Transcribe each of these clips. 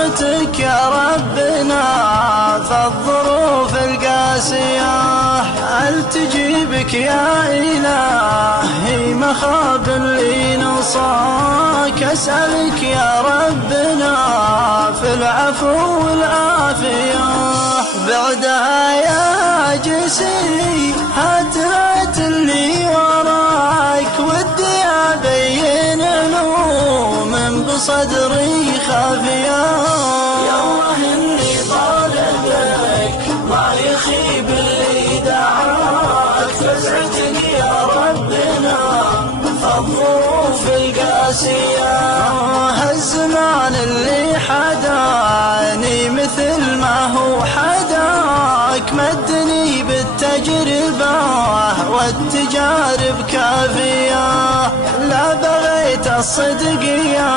قدرتك يا ربنا فالظروف القاسية، هل تجيبك يا إلهي مخاب اللي نصاك. أسألك يا ربنا في العفو والعافية، بعدها يا جسي هات اللي وراك، ودي أبين علوم بصدري خافية. يالله إني طالبك ما يخيب اللي دعاك، فزعتك يا ربنا فالظروف القاسية. هالزمان اللي حداني مثل ما هو حداك، مدني بالتجربة والتجارب كافية، لا بغيت الصدق يا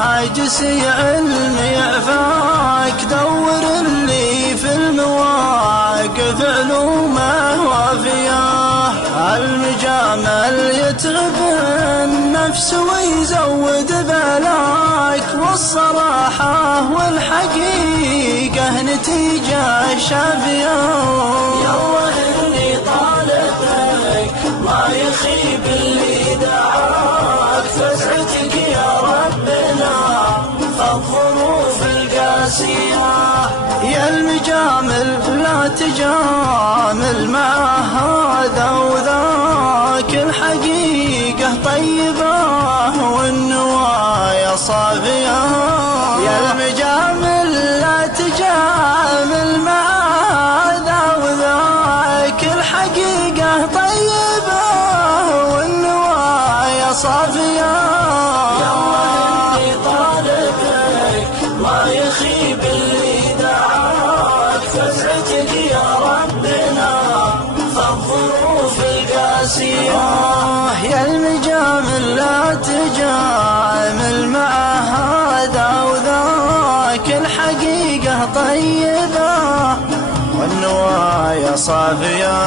هاجسي علمي عفاك، دور اللي في المواقف علومه وافية. المجامل يتعب النفس ويزود بلاك، والصراحة والحقيقة نتيجة شافية. يالله إني طالبك ما يخيب اللي دعاك، فزعتك يا ربنا فالظروف القاسية. يا المجامل لا تجامل مع هذا وذاك، الحقيقة طيبة والنوايا صافية. يا المجامل لا تجامل مع هذا وذاك، الحقيقة طيبة والنوايا صافية. يالله إني طالبك ما يخيب اللي دعاك، فزعتك يا ربنا فالظروف القاسية. يا المجامل لا تجامل مع هذا وذاك، الحقيقة طيبة والنوايا صافية.